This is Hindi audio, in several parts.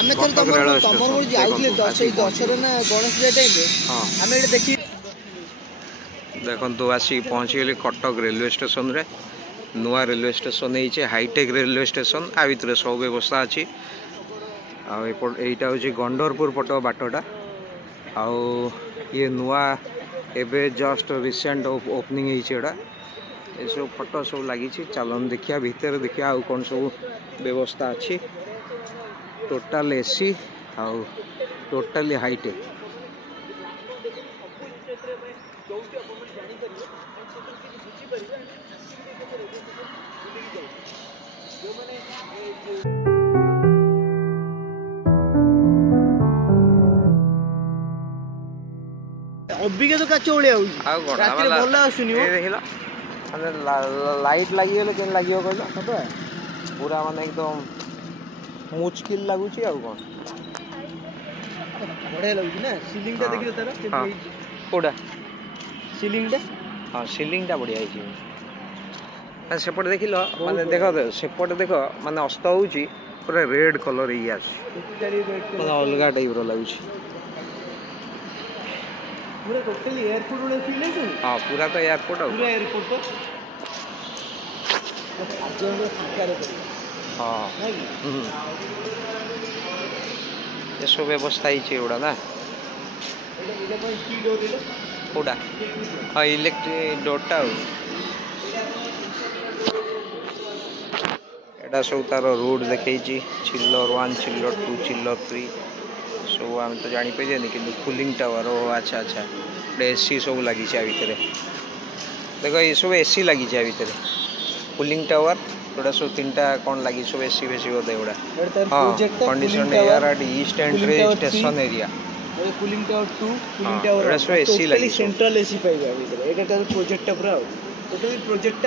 ଆମେ ଥରେ ତମର ଯାଉଥିଲେ ସେଇ ଦଶହରା ନା ଗଣେଶ ପୂଜା ଟାଇମରେ ଆମେ ଏଠି ଦେଖି देखो आसिक पहुँचीगली कटक रेलवे स्टेशन रे नुआ रेलवे स्टेशन है हाईटेक रेलवे स्टेशन आ भर सब व्यवस्था अच्छी आईटा हूँ गंडरपुर पट बाटटा आउ ये नुआ एबे जस्ट रिसेंट ओपनिंग होटा ये सब फोटो सब लगी चलन देखिया भितर देखिया आउ कौन सब व्यवस्था अच्छी टोटाल एसी आउ टोटाली हाईटेक अबिका तो काच ओळिया होई राती भल आसुनी हो देखिला माने लाइट लागि गेले केन लागियो कहलो सब पूरा माने एकदम मुश्किल लागुची आ कोन बढिया लागुची ना सीलिंग ता देखियो तारा कोडा सीलिंग ता हां सीलिंग ता बढ़िया आइची सेपट देखिल माने देख सेपट देख माने अस्त होउची पूरा रेड कलर ही आछि माने अलगा टाइप रो लागुची पूरा टोटली एयरपोर्ट वाला फील है हां पूरा तो एयरपोर्ट पूरा एयरपोर्ट तो आज हम सरकार हां ये सब व्यवस्था ही एवढा ना कोडा हां इलेक्ट्रिक डोटा एटा सब तार रोड देखई चिल्लर 1 चिल्लर 2 चिल्लर 3 सब आम तो जानी पारे कि कूलिंग टावर ओ अच्छा अच्छा एसी सब लगी भितर देख ये सब एसी लगी भितर कूलिंग टावर जोड़ा सब 3टा कौन लगी सब एसी बेसी बोधे गुड़ा हाँ condition air at east entry station area cooling tower 2 cooling tower सब एसी लगी सेंट्रल एसी पाइबा भितर एटा तार प्रोजेक्ट पूरा टोटली प्रोजेक्ट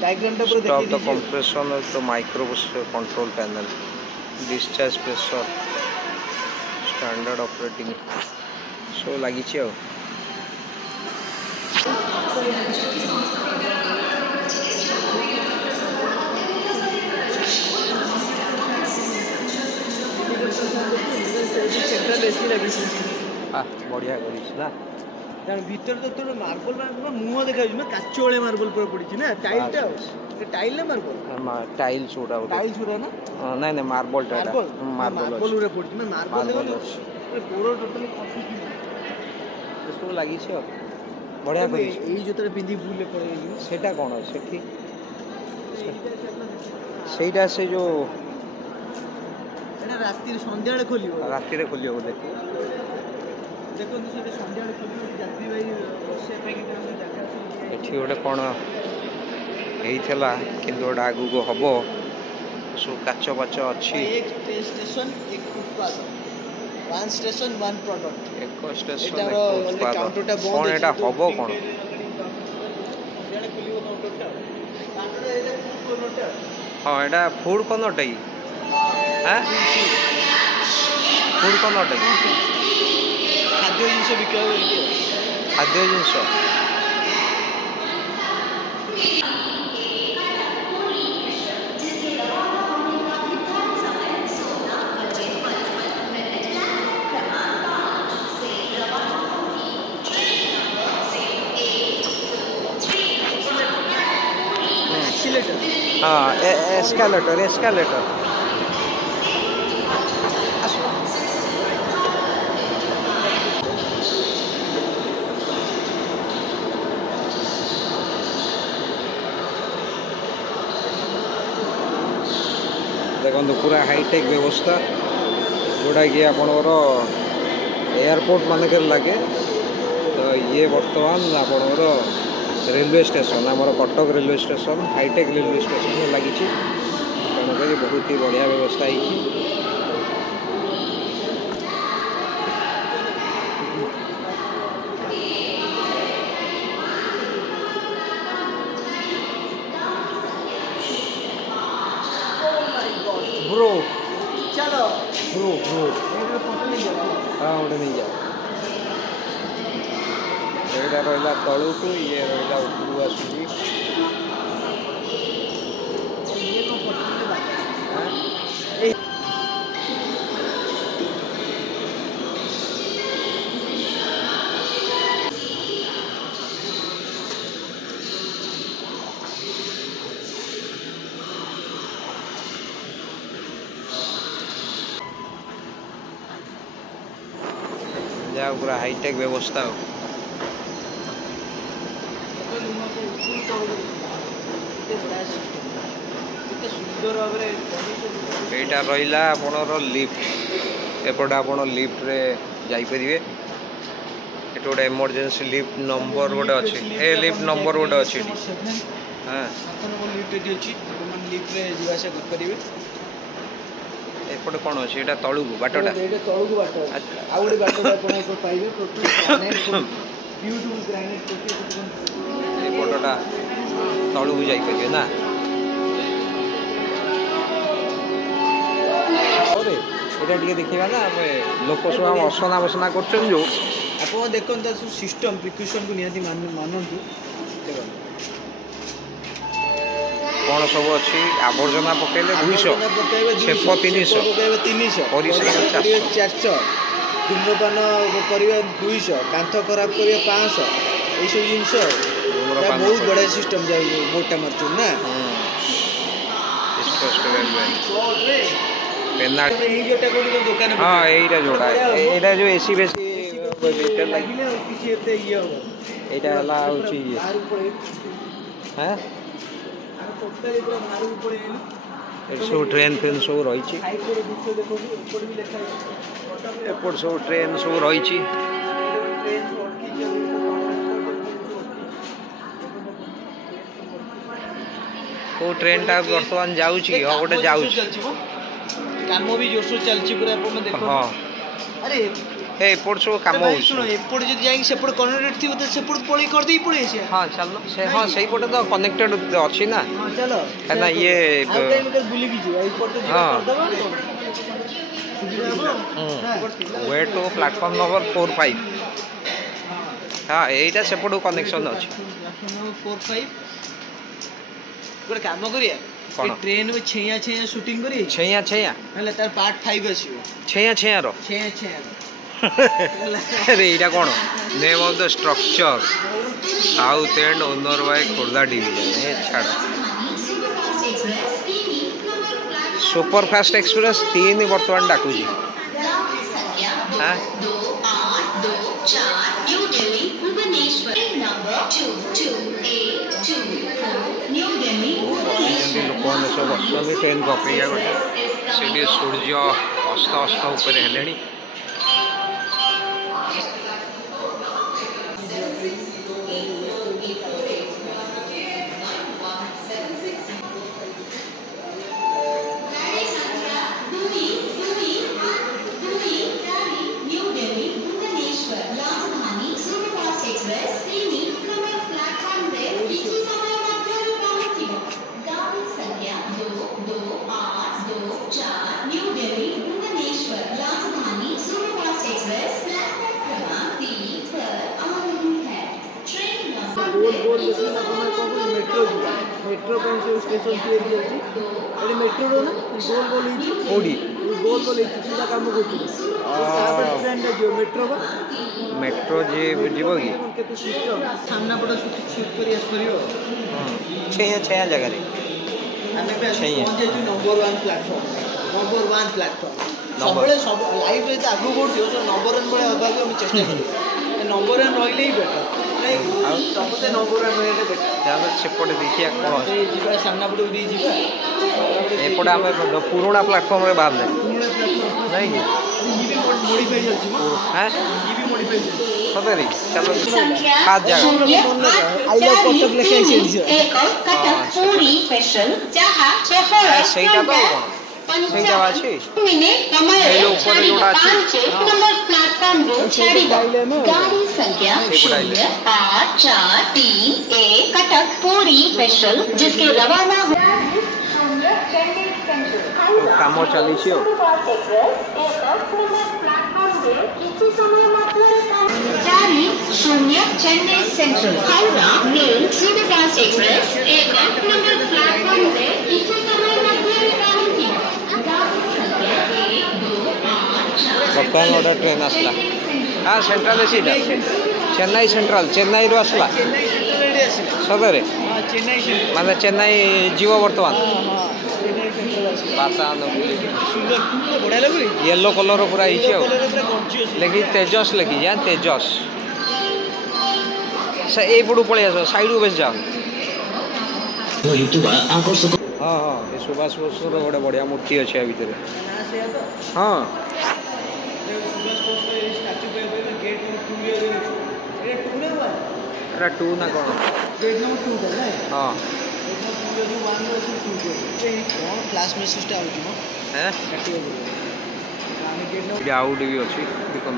डायग्राम टा पूरा देखि stop the compression of the micro control panel discharge pressure standard operating सो लगी सेंट्रल एसी लगी बढ़िया ना भीतर तो तोर मार्बल मुह देखा काच वाले मार्बल पूरा पड़ी ना टाइल टा टाइल ना मार्बल टाइल्स उड़ा टाइल्स उड़ा ना नहीं नहीं मार्बल टा मार्बल उड़ा पड़ी ना मार्बल पूरा टोटली सब लगी बढ़िया एई जोतरे पिंदी बुले पड़े सेटा कोन सेठी सेटा से जो एटा राती संध्या रे खोलियो बोले देखो से संध्या रे खोलियो यात्री भाई बसे पे कि जगह एठी गोटे कोन हेइथला किंतु ओडा आगु को हबो सो काच बाच अछि एक स्टेशन एक उत्पाद वन स्टेशन वन प्रोडक्ट एक स्टेशन एक उत्पाद कोन एटा हबो कोन हां एटा फूड कॉर्नर टाई हैं फूड कॉर्नर टाई खाद्य जिंस बिका खाद्य जिंस हाँ एस्केलेटर देखो पूरा हाईटेक व्यवस्था जोड़ा कि आपणकर एयरपोर्ट मानक लगे तो ये बर्तमान आपणकर रेलवे स्टेशन आमर Cuttack railway station hi tech railway station लगी तेणुक बहुत ही बढ़िया व्यवस्था है ब्रो चलो ब्रो हाँ गोटे नहीं जा एटा रहा तलू को ये रहा उपरू आसूरी ଯାହା ପୁରା ହାଇଟେକ୍ ବ୍ୟବସ୍ଥା ଆଉ ଏଇଟା ରହିଲା ଆପଣର ଲିଫ୍ଟ ଏପଟେ ଆପଣ ଲିଫ୍ଟରେ ଯାଇପାରିବେ ଏଠି ଗୋଟେ ଏମର୍ଜେନ୍ସି ଲିଫ୍ଟ ନମ୍ବର ଗୋଟେ ଅଛି ଏ ଲିଫ୍ଟ ନମ୍ବର ଗୋଟେ ଅଛି ଏଠି ହଁ ଏପଟେ କ'ଣ ଅଛି ଏଇଟା ତଳକୁ ବାଟଟା ତଳକୁ ବାଟ ଆଉ ଗୋଟେ ବାଟଟା ଆପଣ ପାଇବେ ଏପଟଟା ତଳକୁ ଯାଇପାରିବେ ନା এটা ଟିକେ ଦେଖିବା ନା ଆମେ ଲୋକ ସବୁ ଆମ ଅସନା ବସନା କରୁଛନ୍ତି ଯୋଉ ଆପଣ ଦେଖନ୍ତୁ ସବୁ ସିଷ୍ଟମ ପ୍ରିକସନକୁ ନିହାତି ମାନନ୍ତୁ କ'ଣ ସବୁ ଅଛି ଆବର୍ଜନା ପକେଇଲେ 200 ଛେପ 300 ପରିଶ୍ରମ 400 ଧୂମ୍ରପାନ କରିବା 200 କାନ୍ଥ ଖରାପ କରିବା 500 ଏଇସବୁ ଜିନିଷ ବହୁତ ବଢ଼ିଆ ସିଷ୍ଟମ ଯାଉଛି ବୋର୍ଡଟା ମାରୁଛନ୍ତି ନା हाँ यहीटा जोड़ा एटा जो एसी बेसी ଲାଗିଲେ କିଛି ଏତେ ଇଏ ହବ ଏଇଟା ହେଲା ହଉଛି ଇଏ ହାଁ ଏଠି ସବୁ ଟ୍ରେନ୍ ଫେନ୍ ସବୁ ରହିଛି ଏପଟ ସବୁ ଟ୍ରେନ୍ ସବୁ ରହିଛି କୋଉ ଟ୍ରେନ୍ଟା ବର୍ତ୍ତମାନ ଯାଉଛି ହଁ ଗୋଟେ ଯାଉଛି କାମ ବି ଜୋରସୋର ଚାଲିଛି ପୁରା ଆପଣ ଦେଖନ୍ତୁ ହଁ ଆରେ ଏପଟ ସବୁ କାମ ହଉଛି ଶୁଣ ଏପଟେ ଯଦି ଯାଇକି ସେପଟେ କନେକ୍ଟେଡ୍ ଥିବ ତ ସେପଟେ ପଳେଇ କରିଦେଇ ପଳେଇ ଆସିବା ହଁ ଚାଲ ସେ ହଁ ସେଇପଟେ ତ କନେକ୍ଟେଡ୍ ଅଛି ନା ହଁ ଚାଲ କାହିଁକିନା ଇଏ ବୁଲିକି ଯିବା ଏପଟେ ଯିବା କରିଦେବା वे टू प्लाटफॉर्म नंबर 4-5 हाँ यहीटा सेपटू कनेक्शन अच्छी 4-5 गोटे काम करिया ट्रेन में छैया छैया शूटिंग करी छैया छैया हेले तार पार्ट 5 आसीबो छैया छैया रो छैया छैया अरे एटा कोन name of the structure south and owner by Khordha division ए छाड़ सुपर फास्ट एक्सप्रेस 3 वर्तमान डाकुजी हां 2824 न्यू दिल्ली भुवनेश्वर नंबर 22824 न्यू दिल्ली ଲୋକମାନେ ସବୁ ବସୁଛନ୍ତି ଟ୍ରେନ୍କୁ ଅପେକ୍ଷା କରି ସେଠି ସୂର୍ଯ୍ୟ ଅସ୍ତ ଅସ୍ତ ଉପରେ ହେଲେଣି मेट्रो स्टेशन मेट्रो रो ना गोल गोल कोडी गोल गोल पूरा काम करछु ट्रेन मेट्रो मेट्रो जे जीवो की केते सिस्टम सामना पड़ शूट करी आस करियो छैया छैया जगह रे हमें पे पहुंचे नंबर 1 प्लेटफॉर्म सबले सब लाइव रे आगु बढ़छो नंबर 1 बळे हबाके हम चेष्टा करू नंबर 1 रहिले ही बेटर सबसे नंबर 1 रहिले बेटर जानो सेपटे देखिया कोन ए जीवा सामना पड़ दी जीवा एपटे हम पुराना प्लेटफॉर्म रे बाहर नहीं कि ये मॉडिफाई चलछि हां ये भी मॉडिफाई चलछि सदरी चलो खास जगह आई लव कटक लेके आइछि एक कटक पूरी स्पेशल जहां ସେଇଟା ତ ସେଇଟା ଅଛି मिनिट समय ଏ ଯୋଉ ଉପରେ ଯୋଉଟା ଅଛି नंबर प्लेटफॉर्म रो छाड़िबो गाड़ी संख्या 0843 कटक पूरी स्पेशल जिसके रवाना हो काम चली छी Chennai central Howrah mail superfast express एक नंबर प्लेटफॉर्म से किसी समय मध्य वर्तमान गोटे ट्रेन आसला हाँ central AC Chennai central Chennai रू आसला सदरे माने चेन्नई जीव वर्तमान बढ़िया लगुरी येलो कलर पूरा येलो हो कलर पूरा गंजी अछि लेकिन तेजस लगी जान तेजस से ए पड़ू पळे आस साइड बेस जाओ हाँ हाँ ये सुभाष बोस गोटे बढ़िया मूर्ति अच्छे या भितर हाँ सुभाष बोस को स्टैच्यू पे गेट नंबर 2 ये टू ना वन एरा 2 ना कौन गेट नंबर 2 था ना हाँ गेट नंबर 2 जो 1 रो 2 ए कौन क्लास मेसेज टा आउची मो हैं काटी आमे गेट नंबर आउट भी अच्छी देखो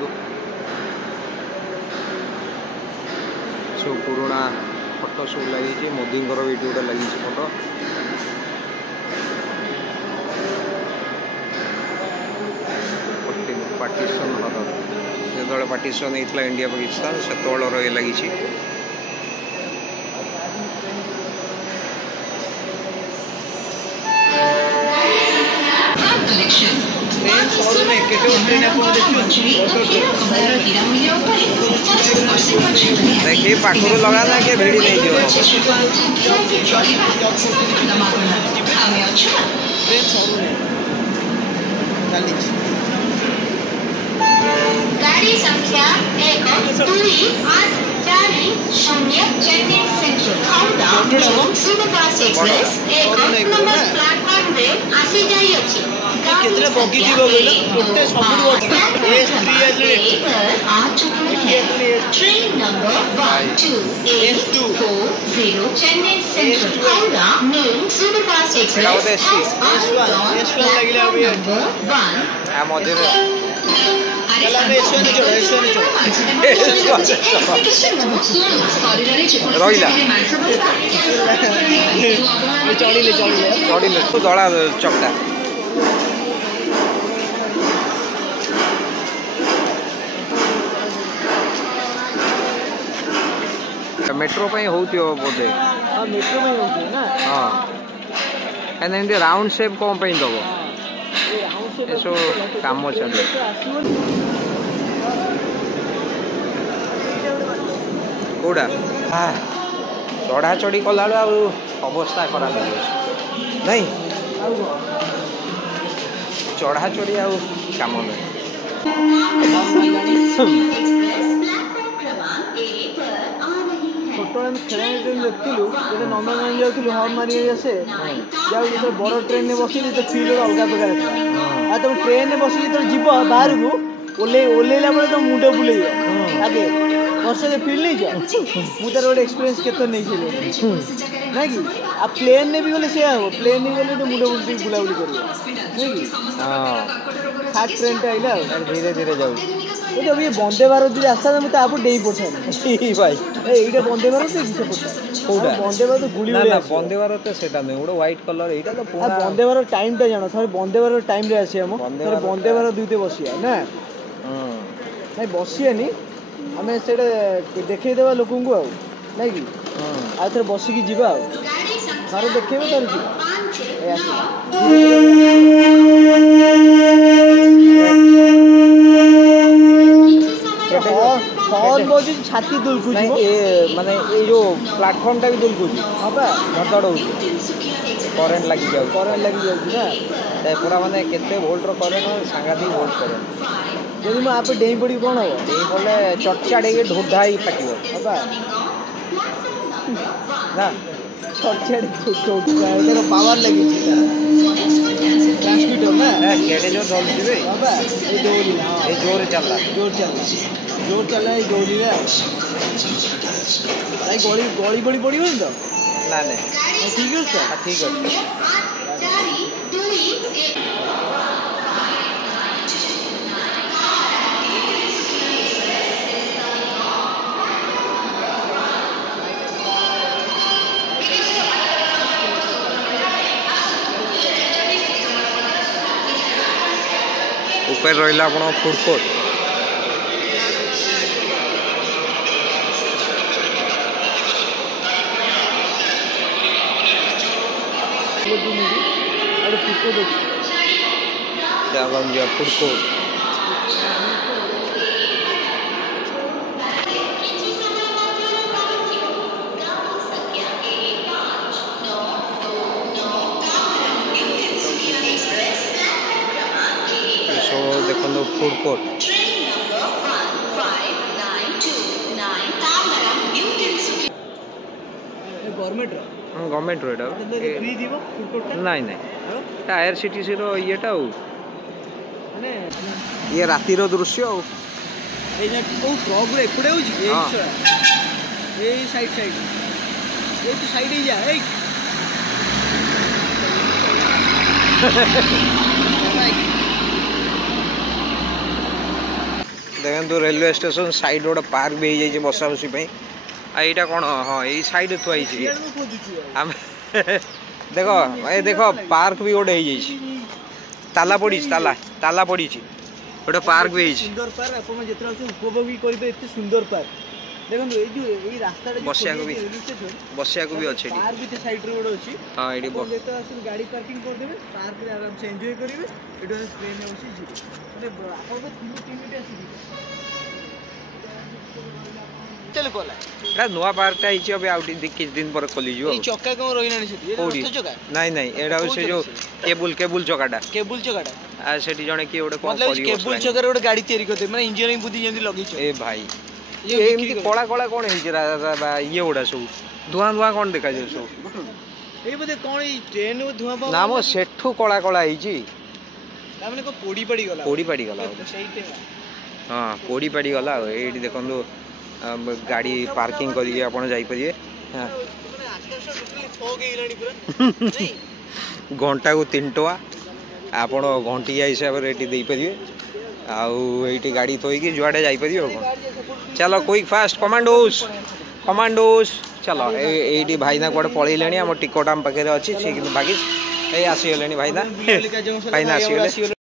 सब पुराना फोटो सब लगी मोदी भी गोटे लगी फोटो पार्टीशन जो पार्टीशन होता इंडिया पाकिस्तान से ये लगी ट्रेन सरू नहीं केटे ट्रेन देखिए पाखर लगा ना कि भिड़ी नहीं दियो ट्रेन सरू नहीं गाड़ी संख्या 12840 Chennai central Howrah superfast express number platform रे आसी जाई अछि कितने बगी जीव बोलो गोटे सबुठ S3 train number 12840 Chennai central Howrah mail superfast express S1 लगिला अभी नंबर 1 आ मजे चला मैं S1 जोड़ रहिला चढ़िले तो दड़ा चकटा मेट्रो होती बोधे हाँ मेट्रो में होती है ना हाँ एंड राउंड शेप कौन पे दब सब काम चले कौटा चढ़ा चढ़ी कला अवस्था खराब हो नहीं चढ़ा चढ़ी आ काम नहीं छोट खेला ट्रेन देखलु जो नॉर्मल ट्रेन जाऊँ हॉर्न मारी आसे जाऊ जो बड़ ट्रेन में बस तो फील अलग प्रकार आ तुम ट्रेन में बस जो जीव बाहर को ओल्ला बेले तुम मुंड बुले आगे बस फील नहीं जा मुझे गोटे एक्सपीरियंस केत नहीं ना कि आ प्लेन ने भी गले से हम प्लेन नहीं गले तो मुंड बुलती बुलाबुली कर फास्ट ट्रेन टा आइला धीरे धीरे जाऊ ये अभी वंदे भारत जो रास्ता है मतलब आपको डेई पड़ता भाई এইটা বন্দে ভারত কিসে পড়ছে কোডা বন্দে ভারত গুলি না না বন্দে ভারত সেটা নয় ওটা হোয়াইট কালার এইটা তো পুরা বন্দে ভারত টাইমটা জানো সরি বন্দে ভারত টাইম রে আসি हम সরি বন্দে ভারত দুইতে বসিয়া না নাই বসিয়ানি আমি সেটা দেখাই দেবা লোকଙ୍କୁ ଆଉ নাই কি ଆଉ ଥରେ ବସିକି ଯିବା ଆଉ ଘରେ ଦେଖେଇବେ ତାର ଯିବା ଏ ଆସି हॉर्न बजी छाती दुलकु जी माने ये जो प्लेटफॉर्म टा भी दुलकु जी हां बा धड़धड़ हो करंट लगी जाउ ना ते पूरा माने केते वोल्ट रो करंट सांगाती वोल्ट करंट यदि मैं आप डेई पड़ी कोन हो डेई बोले चटचाड़े के ढोढाई फाटियो हां बा ना चटचाड़े ढोढाई पावर लगी ट्रांसमीटर ना केड़े जो दल दिबे हां बा ये जोर चल रहा है जोड़ी रे भाई गोली बड़ी पड़ी हो तो ना नहीं ठीक है उसका ठीक है ऊपर रहा आप फूड कोर्ट फूड कोर्ट तो देखो फूड कोर्ट गवर्नमेंट गवर्नमेंट रो एटा फ्री दिबो फूड कोर्ट नाଇଁ ନାଇଁ IRCTC रो इएटा माने ये रातिर दृश्य ए जे ओ ट्रक रे एपडे होजी ए साइड साइड ए तो साइड ही जा ए देखो रेलवे स्टेशन साइड गोटे पार्क भी हो जाए बसा बसी यहाँ कौन हाँ यही साइड थुआई आम देख ए देख पार्क भी गोटे हो ताला पड़ी ताला ताला पड़ी गोटे पार्क भी सुंदर पार्क आपण जेतरा उपभोग भी करिबे एते सुंदर पार्क देखो ए जो ए रास्ता बसिया को भी अच्छे पार्क भी साइड रे रोड अछि हां एडी जेतरा गाड़ी पार्किंग कर देबे पार्क रे आराम से एंजॉय करिवे एडो ट्रेन में बसी जी माने आपण को 3 मिनिट आसी चल कोला एटा नुवा पार्क ता हिची अबे आउट किछ दिन पर खोली जो ए चक्का को रहिलानी सेठी ए रस्ता चक्का नहीं नहीं एडा से जो केबल चकाटा आ सेठी जने की ओडे कोन मतलब केबल चक्का रे ओडे गाड़ी तयारी करते माने इंजीनियरिंग बुद्धि जेंदी लगी छ ए भाई ये एमती कोला कोला कोन हिची ये ओडा सब धुआं धुआं कोन देखा जे सब ए बदे कोन ई ट्रेन में धुआं पाव नाम सेठू कोला कोला हिची तामने को पोड़ी पड़ी गला सही ते हां पोड़ी पड़ी गला एठी देखंदो गाड़ी पार्किंग करिए आपण जाई परिए हां घंटा को 3 टका आपण घंटिया हिसाब रे एठी देई परिए आउ एठी गाड़ी थोइकी जुआडे जाई परियो चलो क्विक फास्ट कमांडोस चलो एठी भाईना कोड पळैलेनी हम टिकट हम पाखे अछि छी कि भागी ए आसी गेलेनी भाईना आसी गेले